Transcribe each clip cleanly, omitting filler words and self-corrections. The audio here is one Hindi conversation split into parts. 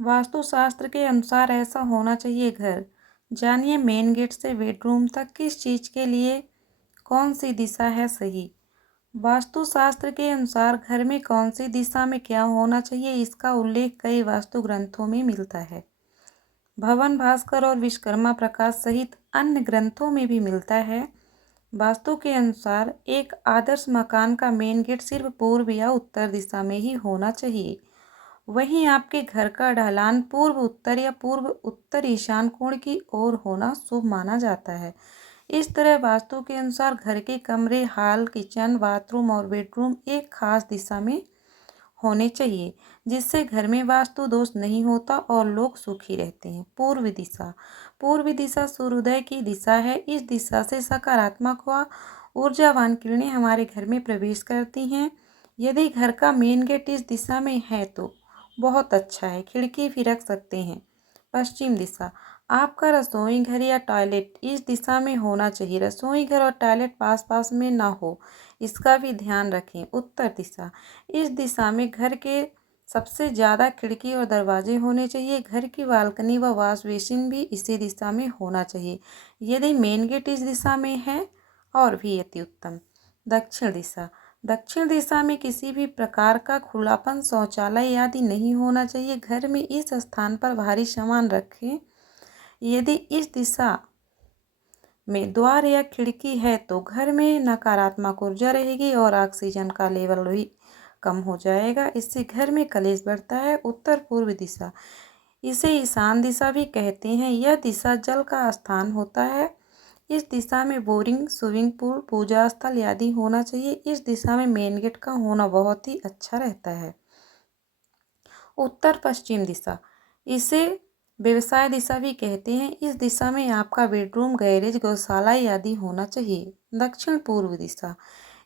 वास्तुशास्त्र के अनुसार ऐसा होना चाहिए घर। जानिए मेन गेट से बेडरूम तक किस चीज़ के लिए कौन सी दिशा है सही। वास्तुशास्त्र के अनुसार घर में कौन सी दिशा में क्या होना चाहिए, इसका उल्लेख कई वास्तु ग्रंथों में मिलता है। भवन भास्कर और विश्वकर्मा प्रकाश सहित अन्य ग्रंथों में भी मिलता है। वास्तु के अनुसार एक आदर्श मकान का मेन गेट सिर्फ पूर्व या उत्तर दिशा में ही होना चाहिए। वहीं आपके घर का ढलान पूर्व उत्तर या पूर्व उत्तर ईशान कोण की ओर होना शुभ माना जाता है। इस तरह वास्तु के अनुसार घर के कमरे, हॉल, किचन, बाथरूम और बेडरूम एक खास दिशा में होने चाहिए, जिससे घर में वास्तु दोष नहीं होता और लोग सुखी रहते हैं। पूर्व दिशा। पूर्व दिशा सूर्योदय की दिशा है। इस दिशा से सकारात्मक व ऊर्जावान किरणें हमारे घर में प्रवेश करती हैं। यदि घर का मेन गेट इस दिशा में है तो बहुत अच्छा है, खिड़की भी रख सकते हैं। पश्चिम दिशा। आपका रसोई घर या टॉयलेट इस दिशा में होना चाहिए। रसोई घर और टॉयलेट पास पास में ना हो, इसका भी ध्यान रखें। उत्तर दिशा। इस दिशा में घर के सबसे ज़्यादा खिड़की और दरवाजे होने चाहिए। घर की बालकनी व वॉश बेसिन भी इसी दिशा में होना चाहिए। यदि मेन गेट इस दिशा में है और भी अति उत्तम। दक्षिण दिशा। दक्षिण दिशा में किसी भी प्रकार का खुलापन, शौचालय आदि नहीं होना चाहिए। घर में इस स्थान पर भारी सामान रखें। यदि इस दिशा में द्वार या खिड़की है तो घर में नकारात्मक ऊर्जा रहेगी और ऑक्सीजन का लेवल भी कम हो जाएगा। इससे घर में कलेश बढ़ता है। उत्तर पूर्व दिशा। इसे ईशान दिशा भी कहते हैं। यह दिशा जल का स्थान होता है। इस दिशा में बोरिंग, स्विमिंग पूल, पूजा स्थल आदि होना चाहिए। इस दिशा में मेन गेट का होना बहुत ही अच्छा रहता है। उत्तर पश्चिम दिशा। इसे व्यवसाय दिशा भी कहते हैं। इस दिशा में आपका बेडरूम, गैरेज, गौशाला आदि होना चाहिए। दक्षिण पूर्व दिशा।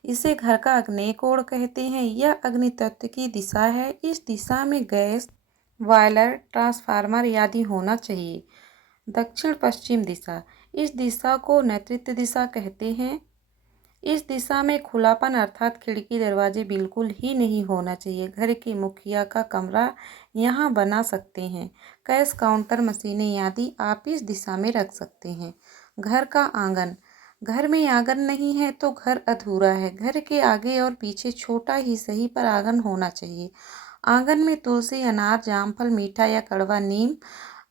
इसे घर का आग्नेय कोण कहते हैं। यह अग्नि तत्व की दिशा है। इस दिशा में गैस, बॉयलर, ट्रांसफार्मर आदि होना चाहिए। दक्षिण पश्चिम दिशा। इस दिशा को नेतृत्व दिशा कहते हैं। इस दिशा में खुलापन अर्थात खिड़की, दरवाजे बिल्कुल ही नहीं होना चाहिए। घर के मुखिया का कमरा यहाँ बना सकते हैं। कैश काउंटर, मशीनें आदि आप इस दिशा में रख सकते हैं। घर का आंगन। घर में आंगन नहीं है तो घर अधूरा है। घर के आगे और पीछे छोटा ही सही पर आंगन होना चाहिए। आंगन में तुलसी, अनार, जामफल, मीठा या कड़वा नीम,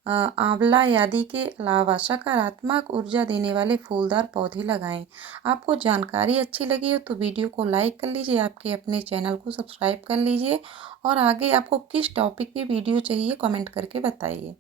आंवला आदि के अलावा सकारात्मक ऊर्जा देने वाले फूलदार पौधे लगाएं। आपको जानकारी अच्छी लगी हो तो वीडियो को लाइक कर लीजिए, आपके अपने चैनल को सब्सक्राइब कर लीजिए और आगे आपको किस टॉपिक पे वीडियो चाहिए कमेंट करके बताइए।